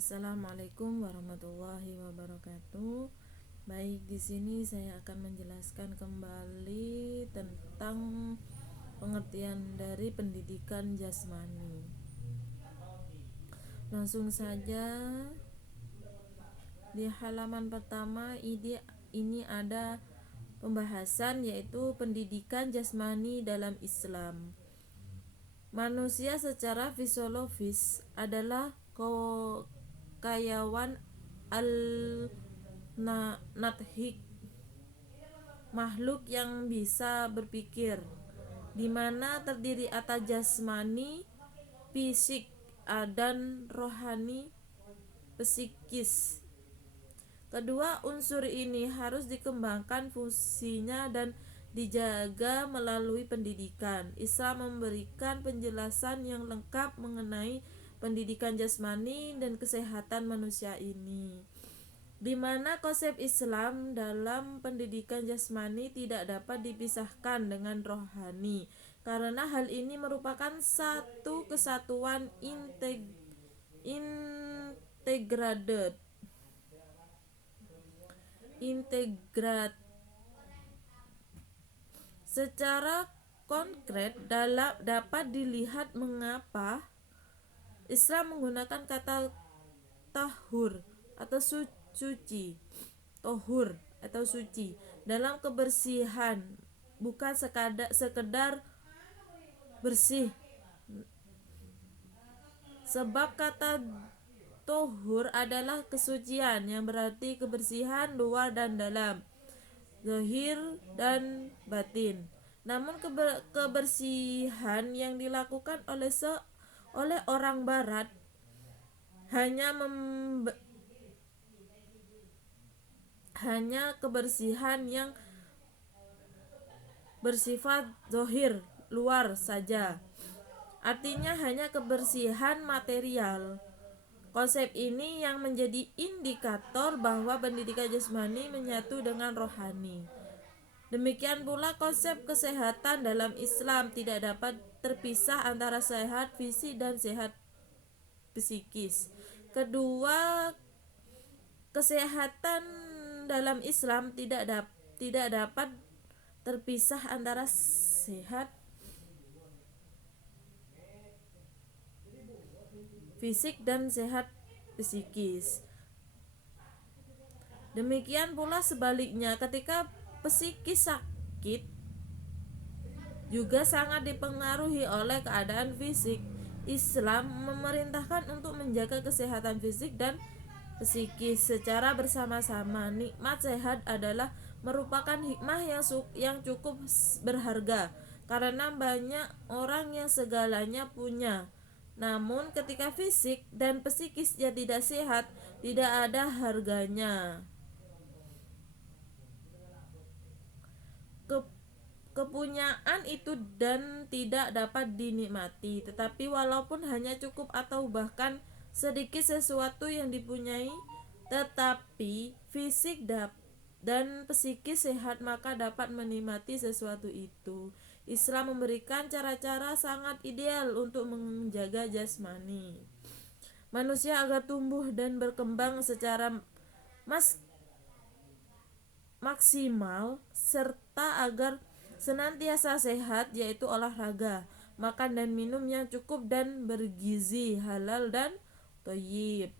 Assalamualaikum warahmatullahi wabarakatuh. Baik, di sini saya akan menjelaskan kembali tentang pengertian dari pendidikan jasmani. Langsung saja, di halaman pertama ini ada pembahasan, yaitu pendidikan jasmani dalam Islam. Manusia secara fisiologis adalah kayawan al-nathik, makhluk yang bisa berpikir, di mana terdiri atas jasmani, fisik, dan rohani, psikis. Kedua unsur ini harus dikembangkan fungsinya dan dijaga melalui pendidikan. Islam memberikan penjelasan yang lengkap mengenai pendidikan jasmani dan kesehatan manusia ini, di mana konsep Islam dalam pendidikan jasmani tidak dapat dipisahkan dengan rohani, karena hal ini merupakan satu kesatuan integrat. Secara konkret dapat dilihat mengapa Islam menggunakan kata tahur atau suci dalam kebersihan, bukan sekedar bersih. Sebab kata tohur adalah kesucian, yang berarti kebersihan luar dan dalam, zahir dan batin. Namun kebersihan yang dilakukan oleh orang barat hanya kebersihan yang bersifat zahir, luar saja. Artinya hanya kebersihan material. Konsep ini yang menjadi indikator bahwa pendidikan jasmani menyatu dengan rohani. Demikian pula konsep kesehatan dalam Islam tidak dapat terpisah antara sehat fisik dan sehat psikis. Kedua kesehatan dalam Islam tidak dapat terpisah antara sehat fisik dan sehat psikis. Demikian pula sebaliknya, ketika psikis sakit juga sangat dipengaruhi oleh keadaan fisik. Islam memerintahkan untuk menjaga kesehatan fisik dan psikis secara bersama-sama. Nikmat sehat adalah merupakan hikmah yang cukup berharga, karena banyak orang yang segalanya punya, namun ketika fisik dan psikisnya tidak sehat, tidak ada harganya. Kepunyaan itu dan tidak dapat dinikmati, tetapi walaupun hanya cukup atau bahkan sedikit sesuatu yang dipunyai, tetapi fisik dan psikis sehat, maka dapat menikmati sesuatu itu. Islam memberikan cara-cara sangat ideal untuk menjaga jasmani manusia agar tumbuh dan berkembang secara maksimal, serta agar senantiasa sehat, yaitu olahraga, makan dan minum yang cukup dan bergizi, halal dan thayyib.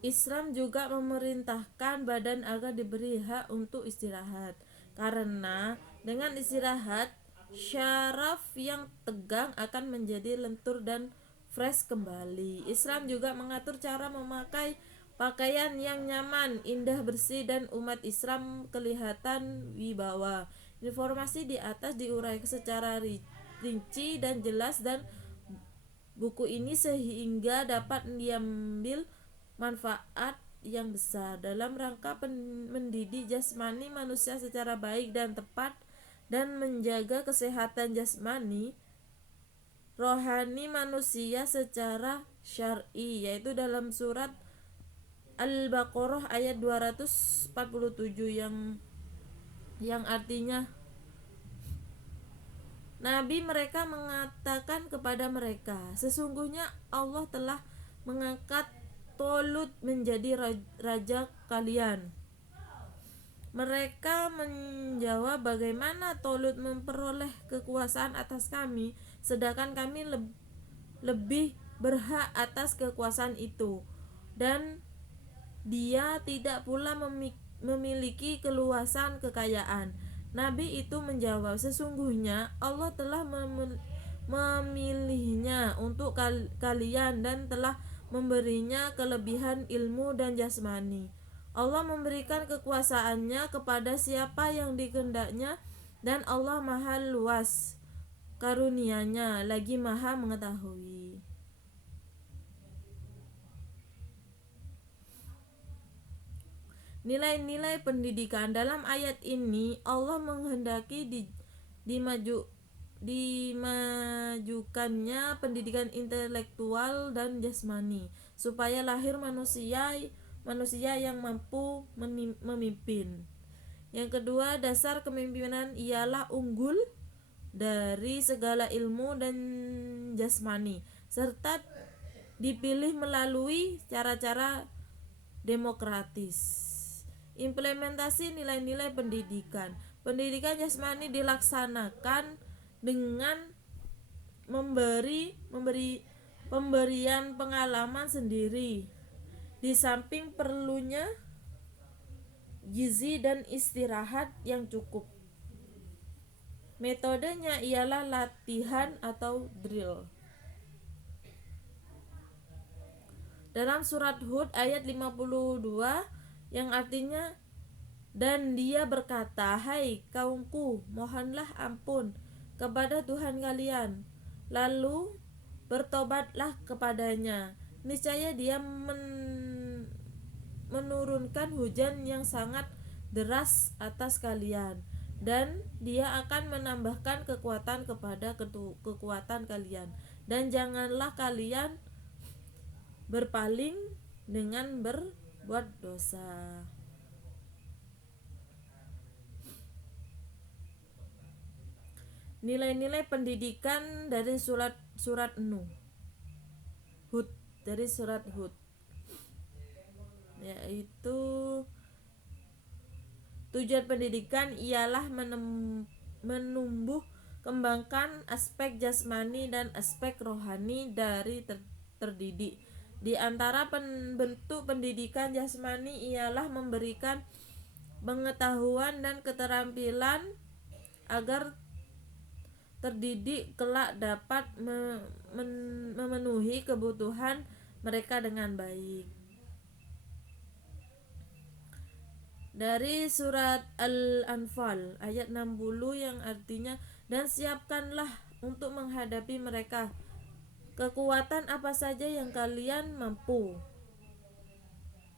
Islam juga memerintahkan badan agar diberi hak untuk istirahat, karena dengan istirahat syaraf yang tegang akan menjadi lentur dan fresh kembali. Islam juga mengatur cara memakai pakaian yang nyaman, indah, bersih, dan umat Islam kelihatan wibawa. Informasi di atas diuraikan secara rinci dan jelas dan buku ini sehingga dapat diambil manfaat yang besar dalam rangka mendidik jasmani manusia secara baik dan tepat, dan menjaga kesehatan jasmani rohani manusia secara syar'i, yaitu dalam surat Al-Baqarah ayat 247 yang artinya, Nabi mereka mengatakan kepada mereka, sesungguhnya Allah telah mengangkat Tolut menjadi raja kalian. Mereka menjawab, bagaimana Tolut memperoleh kekuasaan atas kami, sedangkan kami lebih berhak atas kekuasaan itu, dan dia tidak pula memiliki keluasan kekayaan. Nabi itu menjawab, sesungguhnya Allah telah memilihnya untuk kalian dan telah memberinya kelebihan ilmu dan jasmani. Allah memberikan kekuasaannya kepada siapa yang dikehendaknya, dan Allah maha luas karunia-Nya, lagi maha mengetahui. Nilai-nilai pendidikan. Dalam ayat ini Allah menghendaki dimajukannya pendidikan intelektual dan jasmani supaya lahir manusia yang mampu memimpin. Yang kedua, dasar kepemimpinan ialah unggul dari segala ilmu dan jasmani, serta dipilih melalui cara-cara demokratis. Implementasi nilai-nilai pendidikan. Pendidikan jasmani dilaksanakan dengan pemberian pengalaman sendiri, di samping perlunya gizi dan istirahat yang cukup. Metodenya ialah latihan atau drill. Dalam surat Hud ayat 52 yang artinya, dan dia berkata, hai kaumku, mohonlah ampun kepada Tuhan kalian, lalu bertobatlah kepadanya, niscaya dia menurunkan hujan yang sangat deras atas kalian, dan dia akan menambahkan kekuatan kepada kekuatan kalian, dan janganlah kalian berpaling dengan berbuat dosa. Nilai-nilai pendidikan dari surat Hud, dari surat Hud, yaitu tujuan pendidikan ialah menumbuh kembangkan aspek jasmani dan aspek rohani dari terdidik. Di antara bentuk pendidikan jasmani ialah memberikan pengetahuan dan keterampilan agar terdidik kelak dapat memenuhi kebutuhan mereka dengan baik. Dari surat Al-Anfal ayat 60 yang artinya, dan siapkanlah untuk menghadapi mereka kekuatan apa saja yang kalian mampu,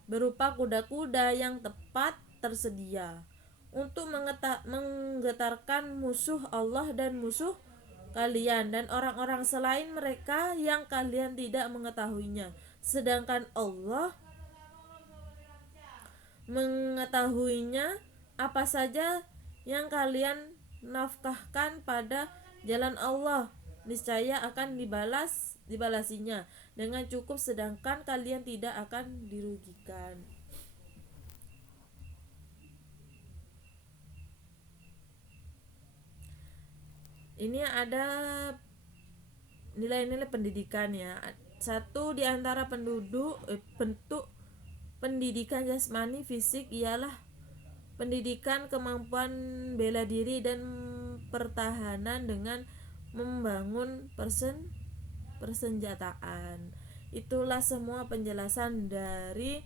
berupa kuda-kuda yang tepat tersedia untuk menggetarkan musuh Allah dan musuh kalian dan orang-orang selain mereka yang kalian tidak mengetahuinya, sedangkan Allah mengetahuinya. Apa saja yang kalian nafkahkan pada jalan Allah, niscaya akan dibalasinya dengan cukup, sedangkan kalian tidak akan dirugikan. Ini ada nilai-nilai pendidikan ya. Satu, di antara bentuk pendidikan jasmani fisik ialah pendidikan kemampuan bela diri dan pertahanan dengan membangun persenjataan. Itulah semua penjelasan dari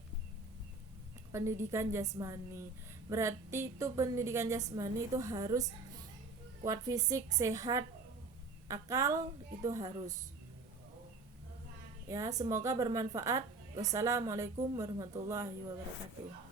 pendidikan jasmani. Berarti itu pendidikan jasmani itu harus kuat fisik, sehat, akal itu harus. Ya, semoga bermanfaat. Wassalamualaikum warahmatullahi wabarakatuh.